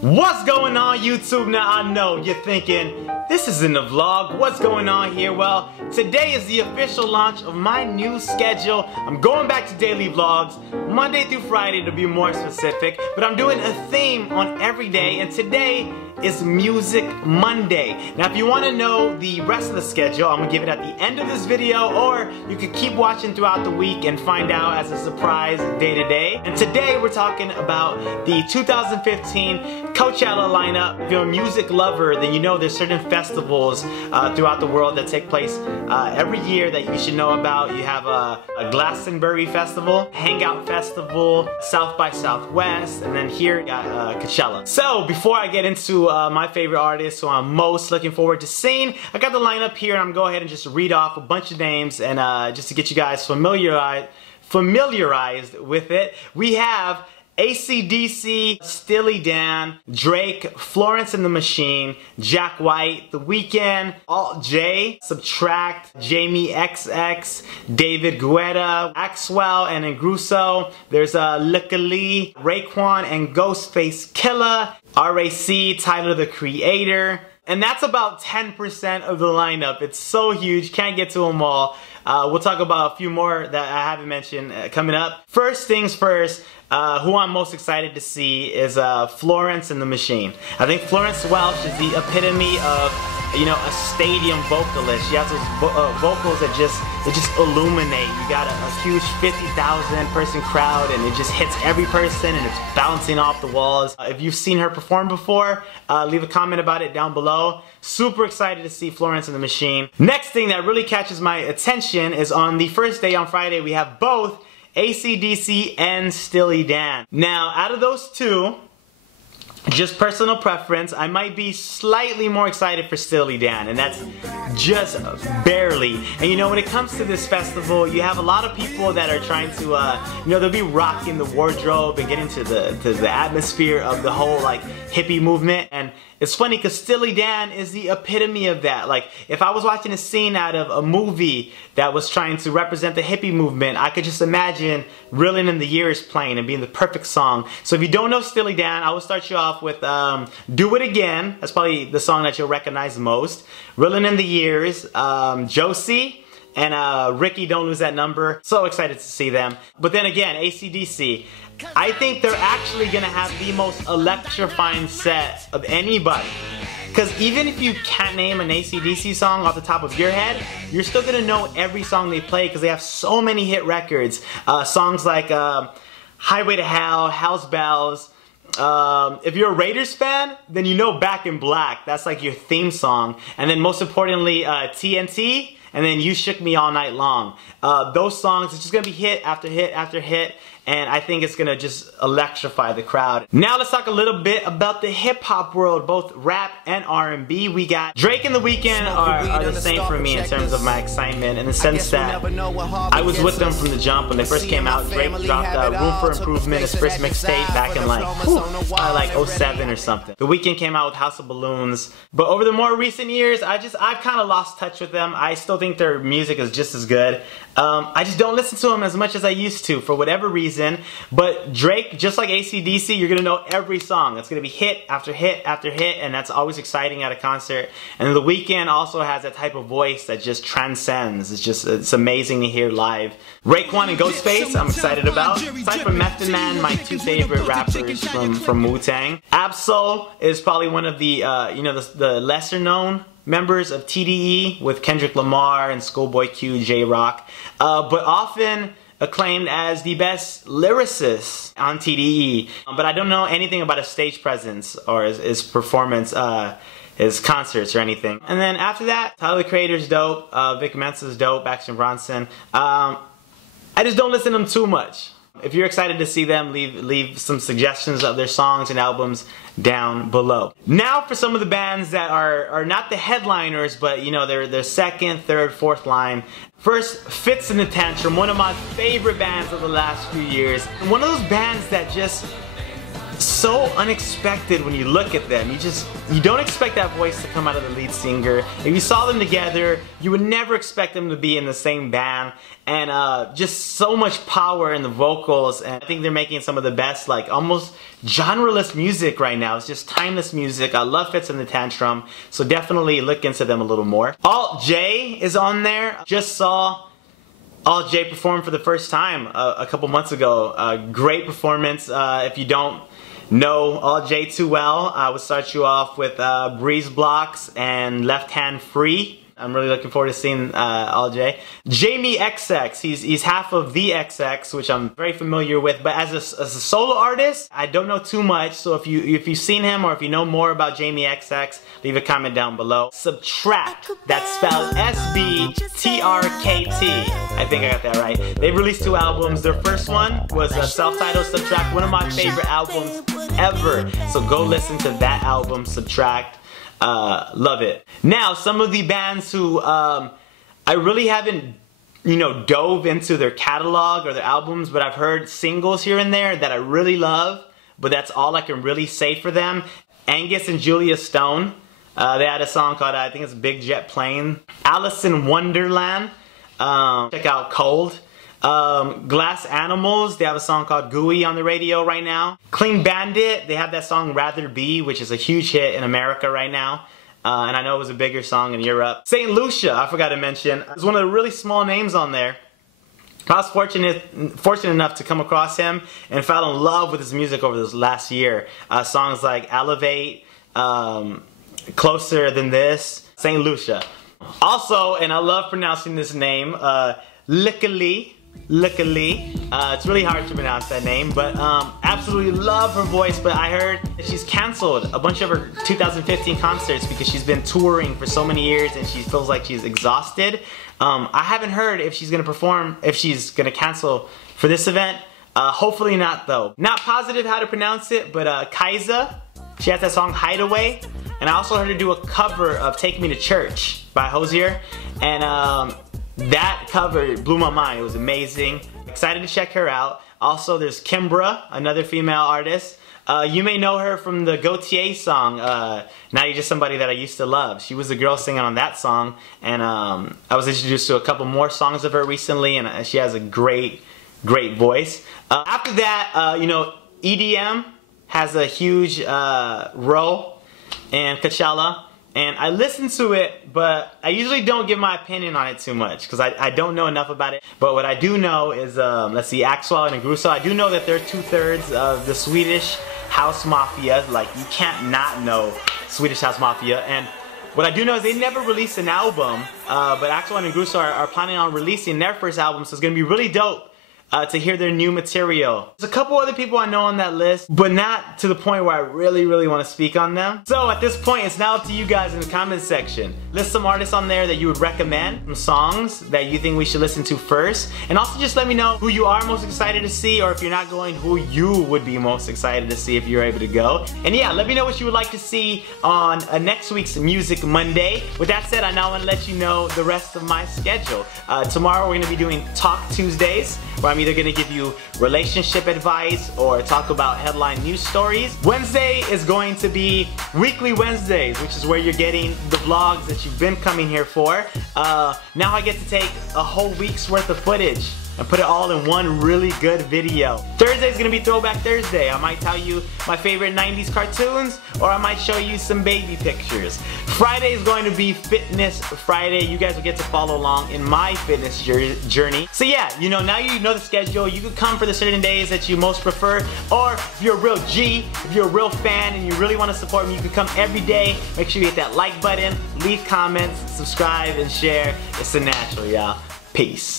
What's going on YouTube? Now I know you're thinking, this isn't a vlog, what's going on here? Well, today is the official launch of my new schedule. I'm going back to daily vlogs, Monday through Friday to be more specific, but I'm doing a theme on every day, and today is Music Monday. Now if you want to know the rest of the schedule, I'm going to give it at the end of this video, or you can keep watching throughout the week and find out as a surprise day to day. And today we're talking about the 2015 Coachella lineup. If you're a music lover, then you know there's certain festivals throughout the world that take place every year that you should know about. You have a Glastonbury Festival, Hangout Festival, South by Southwest, and then here you got Coachella. So before I get into my favorite artists who I'm most looking forward to seeing, I got the lineup here and I'm going to go ahead and just read off a bunch of names and just to get you guys familiarized with it. We have AC/DC, Steely Dan, Drake, Florence The Machine, Jack White, The Weeknd, Alt J, Subtract, Jamie XX, David Guetta, Axwell and Ingruso. There's Luckily, Raekwon and Ghostface Killah, RAC, Tyler the Creator. And that's about 10% of the lineup. It's so huge, can't get to them all. We'll talk about a few more that I haven't mentioned coming up. First things first, who I'm most excited to see is Florence The Machine. I think Florence Welch is the epitome of, you know, a stadium vocalist. She has those vocals that just illuminate. You got a huge 50,000 person crowd and it just hits every person and it's bouncing off the walls. If you've seen her perform before, leave a comment about it down below. Super excited to see Florence The Machine. Next thing that really catches my attention is on the first day on Friday we have both AC/DC and Steely Dan. Now out of those two, just personal preference, I might be slightly more excited for Steely Dan, and that's just barely. And you know, when it comes to this festival, you have a lot of people that are trying to, you know, they'll be rocking the wardrobe and get into the atmosphere of the whole like hippie movement. And it's funny because Steely Dan is the epitome of that. Like, if I was watching a scene out of a movie that was trying to represent the hippie movement, I could just imagine Reelin' in the Years playing and being the perfect song. So if you don't know Steely Dan, I will start you off with Do It Again. That's probably the song that you'll recognize most. Reelin' in the Years, Josie, and Ricky, Don't Lose That Number. So excited to see them. But then again, AC/DC. I think they're actually gonna have the most electrifying set of anybody. Because even if you can't name an AC/DC song off the top of your head, you're still gonna know every song they play because they have so many hit records. Songs like Highway to Hell, House Bells. If you're a Raiders fan, then you know Back in Black. That's like your theme song. And then most importantly, TNT, and then You Shook Me All Night Long. Those songs, it's just gonna be hit after hit after hit, and I think it's gonna just electrify the crowd. Now let's talk a little bit about the hip-hop world, both rap and R&B. We got Drake and The Weeknd are the same for me in terms of my excitement, in the sense that I was with them from the jump. When they first came out, Drake dropped Room for Improvement, his first mixtape back in like 07 or something. The Weeknd came out with House of Balloons. But over the more recent years, I've kind of lost touch with them. I still think their music is just as good. I just don't listen to them as much as I used to for whatever reason. But Drake, just like AC/DC, you're gonna know every song. It's gonna be hit after hit after hit, and that's always exciting at a concert. And The Weeknd also has that type of voice that just transcends. It's amazing to hear live. Raekwon and Ghostface, I'm excited about. Aside from Method Man, my two favorite rappers from Wu-Tang. Absol is probably one of the you know, the lesser known members of TDE with Kendrick Lamar and Schoolboy Q, J-Rock, but often acclaimed as the best lyricist on TDE. But I don't know anything about his stage presence or his performance, his concerts or anything. And then after that, Tyler the Creator's dope, Vic Mensa's dope, Action Bronson. I just don't listen to them too much. If you're excited to see them, leave some suggestions of their songs and albums down below. Now for some of the bands that are not the headliners, but you know, they're second, third, fourth line. First, Fitz and the Tantrum, one of my favorite bands of the last few years. One of those bands that just so unexpected when you look at them. You don't expect that voice to come out of the lead singer. If you saw them together, you would never expect them to be in the same band. And just so much power in the vocals, and I think they're making some of the best, like, almost genreless music right now. It's just timeless music. I love Fits in the Tantrum, so definitely look into them a little more. Alt J is on there. Just saw Alt J perform for the first time a couple months ago. Great performance. If you don't know Alt J too well, I would start you off with Breeze Blocks and Left Hand Free. I'm really looking forward to seeing Alt J. Jamie XX, he's half of The XX, which I'm very familiar with, but as a solo artist, I don't know too much, so if you've seen him or if you know more about Jamie XX, leave a comment down below. Subtract, that's spelled S-B-T-R-K-T. I think I got that right. They released 2 albums. Their first one was self-titled Subtract, one of my favorite albums ever, so go listen to that album, Subtract. Love it. Now, some of the bands who I really haven't, dove into their catalog or their albums, but I've heard singles here and there that I really love, but that's all I can really say for them. Angus and Julia Stone, they had a song called, I think it's Big Jet Plane. Alice in Wonderland, check out Cold. Glass Animals, they have a song called Gooey on the radio right now. Clean Bandit, they have that song Rather Be, which is a huge hit in America right now. And I know it was a bigger song in Europe. St. Lucia, I forgot to mention, is one of the really small names on there. I was fortunate enough to come across him and fell in love with his music over this last year. Songs like Elevate, Closer Than This, St. Lucia. Also, and I love pronouncing this name, Lickily. It's really hard to pronounce that name, but absolutely love her voice. But I heard that she's canceled a bunch of her 2015 concerts because she's been touring for so many years and she feels like she's exhausted. I haven't heard if she's gonna perform, if she's gonna cancel for this event. Hopefully not though. Not positive how to pronounce it, but Kaisa, she has that song Hideaway, and I also heard her do a cover of Take Me to Church by Hozier, and that cover blew my mind. It was amazing. Excited to check her out. Also, there's Kimbra, another female artist. You may know her from the Gautier song, Now You're Just Somebody That I Used to Love. She was the girl singing on that song, and I was introduced to a couple more songs of her recently, and she has a great voice. After that, EDM has a huge role in Coachella. And I listen to it, but I usually don't give my opinion on it too much because I don't know enough about it. But what I do know is, let's see, Axwell and Gruso. I do know that they're 2/3 of the Swedish House Mafia. Like, you can't not know Swedish House Mafia. And what I do know is they never released an album, but Axwell and Gruso are planning on releasing their first album, so it's going to be really dope to hear their new material. There's a couple other people I know on that list, but not to the point where I really want to speak on them. So at this point, it's now up to you guys in the comment section. List some artists on there that you would recommend, some songs that you think we should listen to first, and also just let me know who you are most excited to see, or if you're not going, who you would be most excited to see if you're able to go. And yeah, let me know what you would like to see on next week's Music Monday. With that said, I now want to let you know the rest of my schedule. Tomorrow we're going to be doing Talk Tuesdays, where I'm either going to give you relationship advice or talk about headline news stories. Wednesday is going to be Weekly Wednesdays, which is where you're getting the vlogs that you've been coming here for. Now I get to take a whole week's worth of footage and put it all in one really good video. Thursday is gonna be Throwback Thursday. I might tell you my favorite 90s cartoons, or I might show you some baby pictures. Friday is going to be Fitness Friday. You guys will get to follow along in my fitness journey. So yeah, now you know the schedule. You can come for the certain days that you most prefer, or if you're a real G, if you're a real fan and you really want to support me, you can come every day. Make sure you hit that like button, leave comments, subscribe, and share. It's The Natural, y'all. Peace.